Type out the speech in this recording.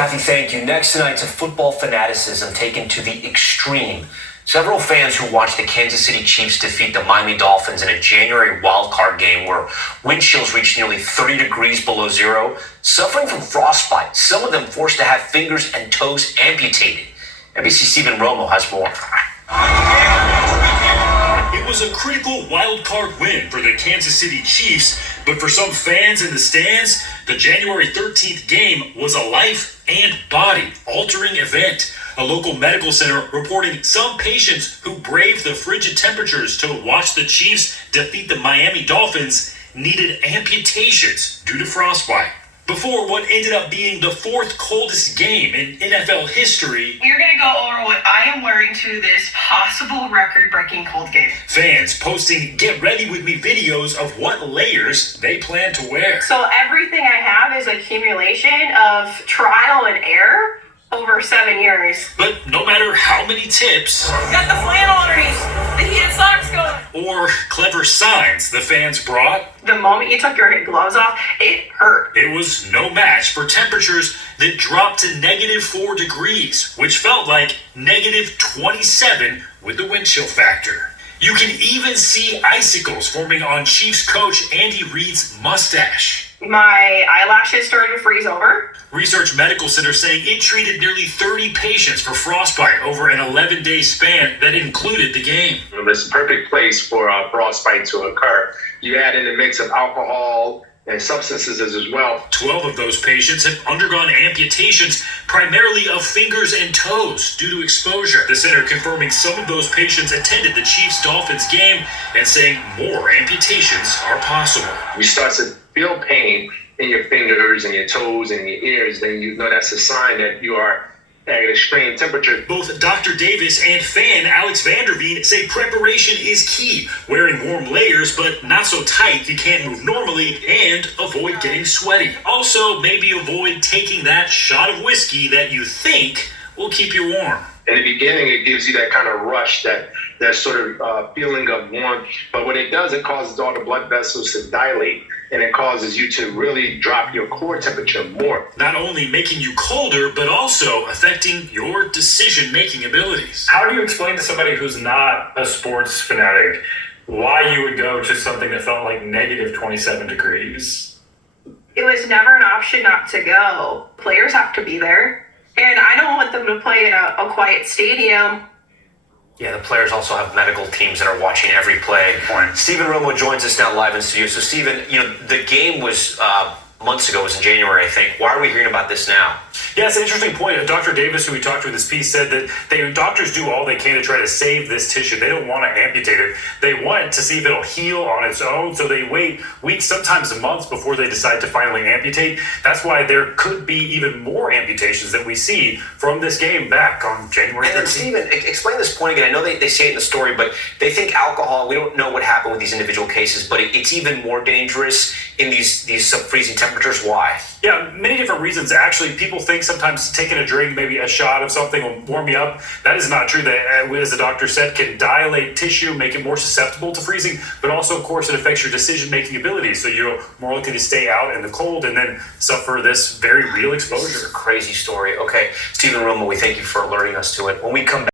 Kathy, thank you. Next tonight's a football fanaticism taken to the extreme. Several fans who watched the Kansas City Chiefs defeat the Miami Dolphins in a January wildcard game where wind chills reached nearly 30 degrees below zero, suffering from frostbite, some of them forced to have fingers and toes amputated. NBC Stephen Romo has more. It was a critical wild-card win for the Kansas City Chiefs, but for some fans in the stands, the January 13th game was a life and body-altering event. A local medical center reporting some patients who braved the frigid temperatures to watch the Chiefs defeat the Miami Dolphins needed amputations due to frostbite. Before what ended up being the fourth coldest game in NFL history. We're going to go over what I am wearing to this possible record-breaking cold game. Fans posting get ready with me videos of what layers they plan to wear. So everything I have is accumulation of trial and error over 7 years. But no matter how many tips, Got the flannel underneath, the heated socks going. or clever signs the fans brought, The moment you took your gloves off, it hurt. it was no match for temperatures that dropped to -4 degrees, which felt like -27 with the wind chill factor. You can even see icicles forming on Chiefs coach Andy Reid's mustache. My eyelashes started to freeze over. Research Medical Center saying it treated nearly 30 patients for frostbite over an 11-day span that included the game. It's a perfect place for frostbite to occur. You add in a mix of alcohol and substances as well. 12 of those patients have undergone amputations, primarily of fingers and toes, due to exposure. The center confirming some of those patients attended the Chiefs-Dolphins game and saying more amputations are possible. You start to feel pain in your fingers and your toes and your ears, then you know that's a sign that you are at an extreme temperature. Both Dr. Davis and fan Alex Vanderveen say preparation is key, wearing warm layers but not so tight you can't move normally, and avoid getting sweaty. Also, maybe avoid taking that shot of whiskey that you think will keep you warm. In the beginning, it gives you that kind of rush, that sort of feeling of warmth. But what it does, it causes all the blood vessels to dilate, and it causes you to really drop your core temperature more. Not only making you colder, but also affecting your decision-making abilities. How do you explain to somebody who's not a sports fanatic why you would go to something that felt like -27 degrees? It was never an option not to go. Players have to be there. And I don't want them to play in a quiet stadium. Yeah, the players also have medical teams that are watching every play. Stephen Romo joins us now live in studio. So, Stephen, the game was months ago, it was in January, I think. Why are we hearing about this now? Yeah, it's an interesting point. Dr. Davis, who we talked to in this piece, said that doctors do all they can to try to save this tissue. They don't want to amputate it. They want to see if it'll heal on its own, so they wait weeks, sometimes months, before they decide to finally amputate. That's why there could be even more amputations that we see from this game back on January 13th. And then, Stephen, explain this point again. I know they say it in the story, but they think alcohol, we don't know what happened with these individual cases, but it's even more dangerous in these sub-freezing temperatures. Why? Yeah, many different reasons. Actually, people think sometimes taking a drink, maybe a shot of something will warm you up. That is not true. That, as the doctor said, can dilate tissue, make it more susceptible to freezing, but also, of course, it affects your decision-making abilities. So you're more likely to stay out in the cold and then suffer this very real exposure. This is a crazy story. Okay, Stephen Romo, we thank you for alerting us to it. When we come back,